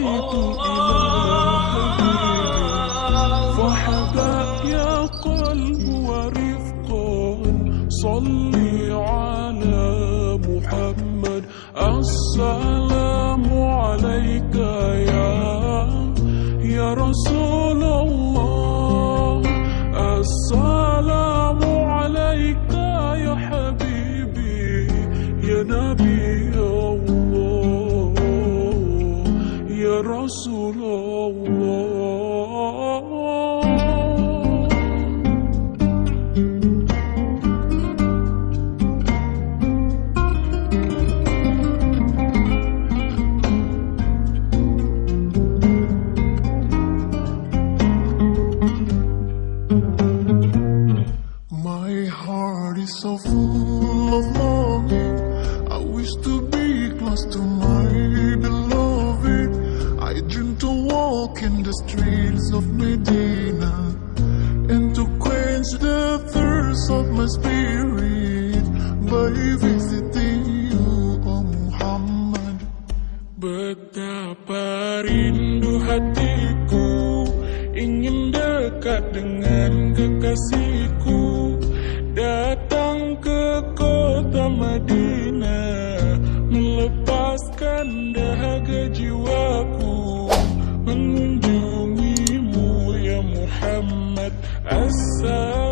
اشتقيت إلى الحبيب فحدا يا قلب ورفقا صلي على محمد السلام عليك يا رسول الله السلام عليك يا حبيبي يا نبي الله يا رسول الله My heart is so full of longing. I wish to be close to my beloved. I dream to walk in the streets of Medina and to quench the thirst of my spirit by visiting you, oh Muhammad. Betapa rindu hatiku ingin dekat dengan kekasihku, datang ke kota Madinah, melepaskan dahaga jiwaku, mengunjungimu ya Muhammad. Assalamualaikum